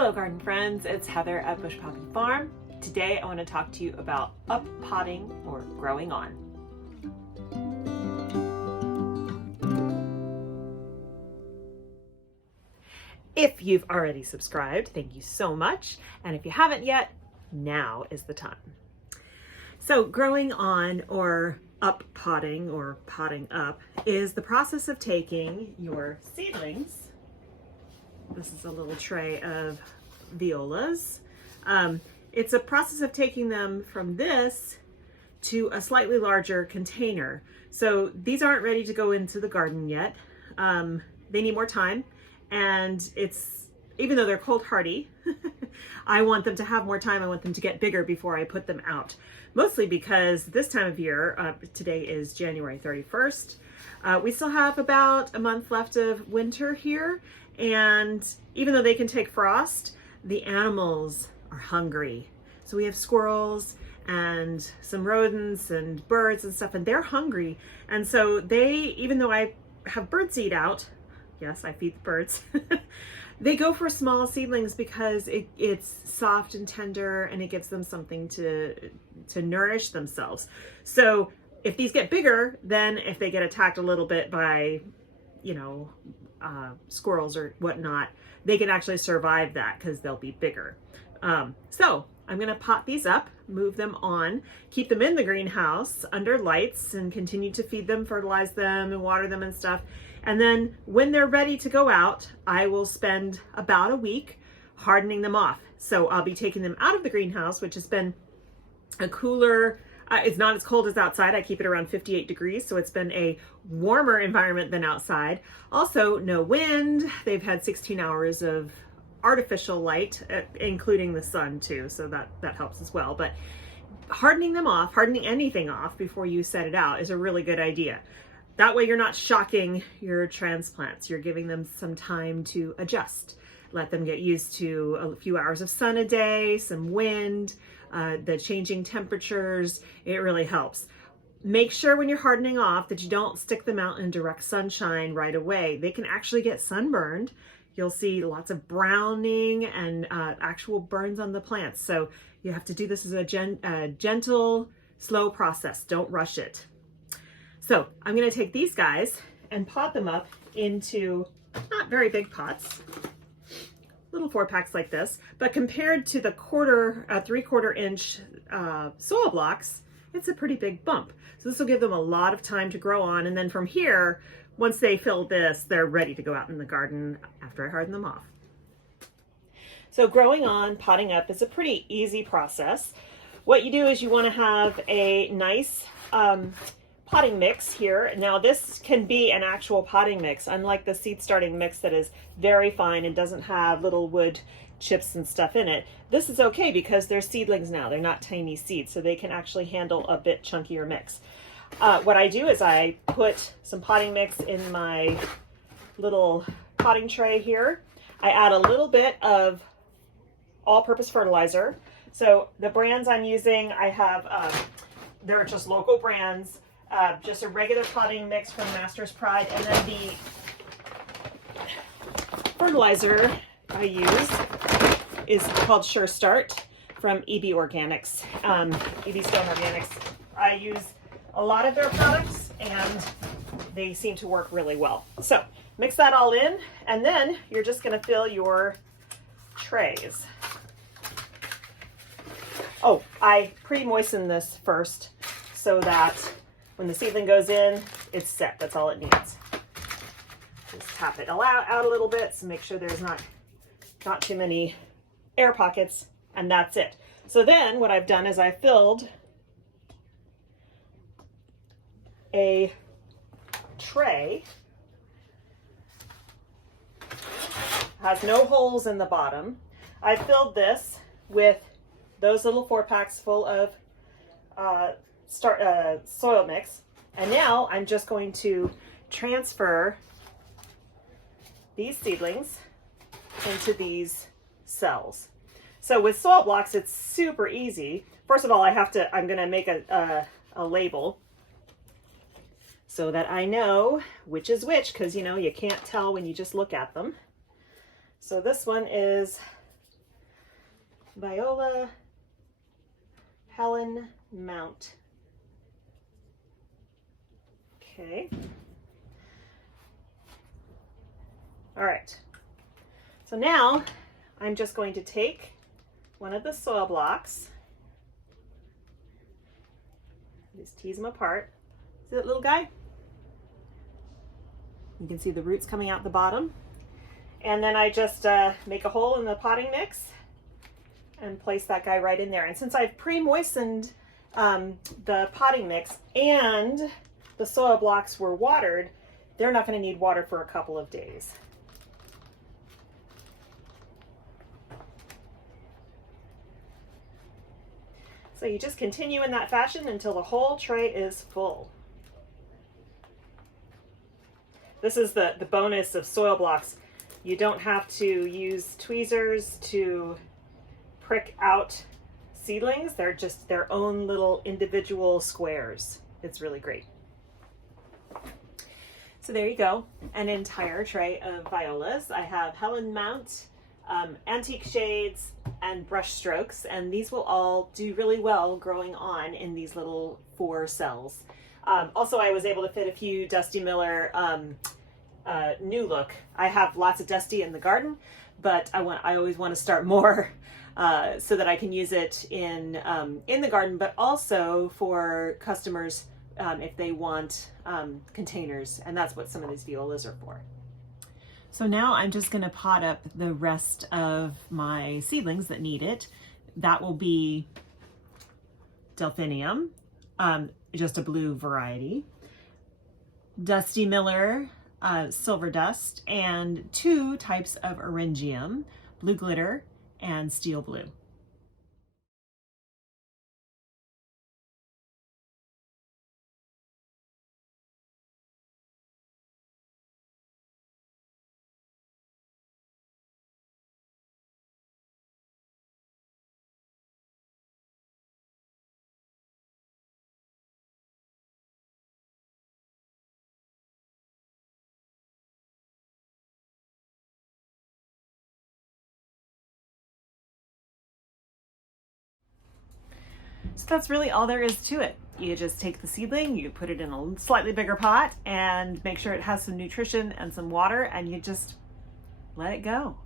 Hello garden friends, it's Heather at Bush Poppy Farm. Today I want to talk to you about up potting or growing on. If you've already subscribed, thank you so much. And if you haven't yet, now is the time. So growing on or up potting or potting up is the process of taking your seedlings. This is a little tray of violas. It's a process of taking them from this to a slightly larger container. So these aren't ready to go into the garden yet. They need more time, and even though they're cold hardy, I want them to have more time. I want them to get bigger before I put them out. Mostly because this time of year, today is January 31st, we still have about a month left of winter here. And even though they can take frost, the animals are hungry. So we have squirrels and some rodents and birds and stuff, and they're hungry. And so even though I have birdseed out, yes, I feed the birds, they go for small seedlings because it's soft and tender and it gives them something to nourish themselves. So if these get bigger, then if they get attacked a little bit by, squirrels or whatnot, they can actually survive that because they'll be bigger. So I'm going to pot these up, move them on, keep them in the greenhouse under lights, and continue to feed them, fertilize them, and water them and stuff. And then when they're ready to go out, I will spend about a week hardening them off. So I'll be taking them out of the greenhouse, which has been a cooler, it's not as cold as outside. I keep it around 58 degrees, so it's been a warmer environment than outside. Also, no wind. They've had 16 hours of artificial light, including the sun too, so that helps as well. But hardening them off, hardening anything off before you set it out is a really good idea. That way you're not shocking your transplants. You're giving them some time to adjust. Let them get used to a few hours of sun a day, some wind, the changing temperatures. It really helps. Make sure when you're hardening off that you don't stick them out in direct sunshine right away. They can actually get sunburned. You'll see lots of browning and actual burns on the plants. So you have to do this as a gentle, slow process. Don't rush it. So I'm going to take these guys and pot them up into not very big pots, little 4-packs like this, but compared to the 3/4 inch soil blocks, it's a pretty big bump. So this will give them a lot of time to grow on. And then from here, once they fill this, they're ready to go out in the garden after I harden them off. So growing on, potting up is a pretty easy process. What you do is you want to have a nice potting mix here. Now this can be an actual potting mix, unlike the seed starting mix that is very fine and doesn't have little wood chips and stuff in it. This is okay because they're seedlings now. They're not tiny seeds, so they can actually handle a bit chunkier mix. What I do is I put some potting mix in my little potting tray here. I add a little bit of all-purpose fertilizer. So the brands I'm using, I have, they're just local brands. Just a regular potting mix from Master's Pride, and then the fertilizer I use is called Sure Start from EB Organics, EB Stone Organics. I use a lot of their products and they seem to work really well. So mix that all in, and then you're just going to fill your trays. Oh, I pre-moisten this first so that when the seedling goes in, it's set. That's all it needs. Just tap it out a little bit to make sure there's not too many air pockets, and that's it. So then what I've done is I filled a tray. Has no holes in the bottom. I filled this with those little 4-packs full of soil mix, and now I'm just going to transfer these seedlings into these cells. So with soil blocks, it's super easy. First of all, I'm going to make a label so that I know which is which, because you can't tell when you just look at them. So this one is Viola Helen Mount. Okay. All right. So now I'm just going to take one of the soil blocks, just tease them apart. See that little guy? You can see the roots coming out the bottom. And then I just make a hole in the potting mix and place that guy right in there. And since I've pre-moistened the potting mix and the soil blocks were watered, they're not going to need water for a couple of days. So you just continue in that fashion until the whole tray is full. This is the bonus of soil blocks. You don't have to use tweezers to prick out seedlings. They're just their own little individual squares. It's really great. So there you go, an entire tray of violas. I have Helen Mount, antique shades, and brush strokes, and these will all do really well growing on in these little 4 cells. Also, I was able to fit a few Dusty Miller new look. I have lots of Dusty in the garden, but I always want to start more so that I can use it in the garden, but also for customers if they want containers, and that's what some of these violas are for. So now I'm just going to pot up the rest of my seedlings that need it. That will be Delphinium, just a blue variety, Dusty Miller, silver dust, and 2 types of Eryngium, blue glitter and steel blue. So that's really all there is to it. You just take the seedling, you put it in a slightly bigger pot and make sure it has some nutrition and some water, and you just let it go.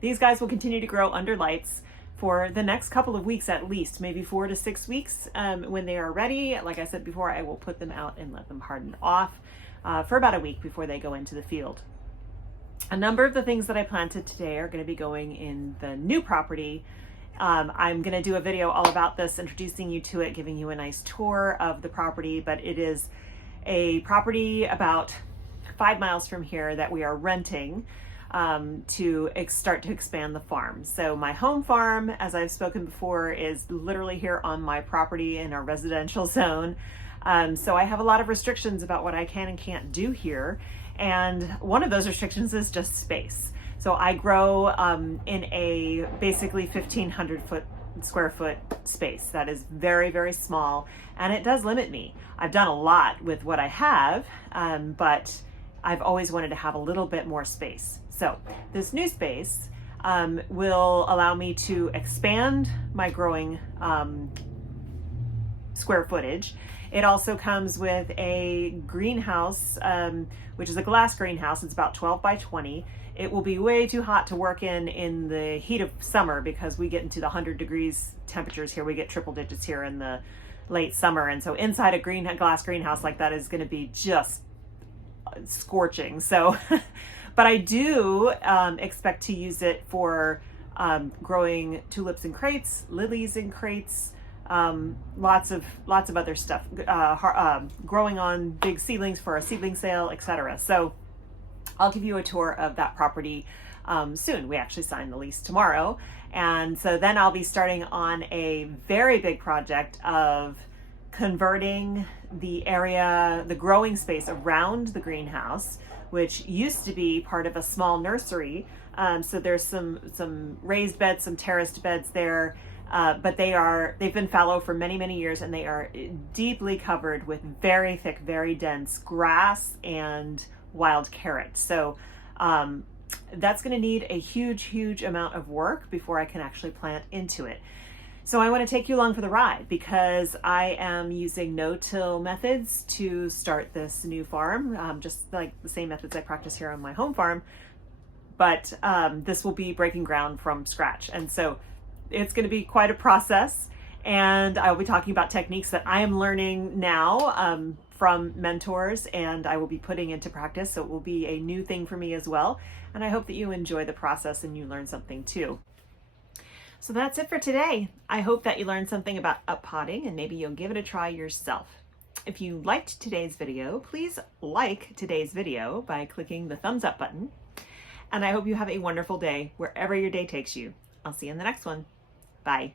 These guys will continue to grow under lights for the next couple of weeks at least, maybe 4 to 6 weeks. When they are ready, like I said before, I will put them out and let them harden off for about a week before they go into the field. A number of the things that I planted today are going to be going in the new property. I'm going to do a video all about this, introducing you to it, giving you a nice tour of the property, but it is a property about 5 miles from here that we are renting to start to expand the farm. So my home farm, as I've spoken before, is literally here on my property in our residential zone. So I have a lot of restrictions about what I can and can't do here. And one of those restrictions is just space. So I grow in a basically 1,500 square foot space. That is very, very small, and it does limit me. I've done a lot with what I have, but I've always wanted to have a little bit more space. So this new space will allow me to expand my growing square footage. It also comes with a greenhouse, which is a glass greenhouse. It's about 12 by 20. It will be way too hot to work in the heat of summer because we get into the 100 degrees temperatures here. We get triple digits here in the late summer. And so inside a glass greenhouse like that is going to be just scorching. So, but I do expect to use it for growing tulips in crates, lilies in crates, lots of other stuff, growing on big seedlings for a seedling sale, etc. So I'll give you a tour of that property soon. We actually sign the lease tomorrow. And so then I'll be starting on a very big project of converting the area, the growing space around the greenhouse, which used to be part of a small nursery. So there's some raised beds, some terraced beds there. But they've been fallow for many, many years, and they are deeply covered with very thick, very dense grass and wild carrot. So that's going to need a huge amount of work before I can actually plant into it. So I want to take you along for the ride because I am using no-till methods to start this new farm, just like the same methods I practice here on my home farm, but this will be breaking ground from scratch. And so it's going to be quite a process, and I will be talking about techniques that I am learning now from mentors, and I will be putting into practice. So it will be a new thing for me as well. And I hope that you enjoy the process and you learn something too. So that's it for today. I hope that you learned something about up-potting and maybe you'll give it a try yourself. If you liked today's video, please like today's video by clicking the thumbs up button. And I hope you have a wonderful day wherever your day takes you. I'll see you in the next one. Bye.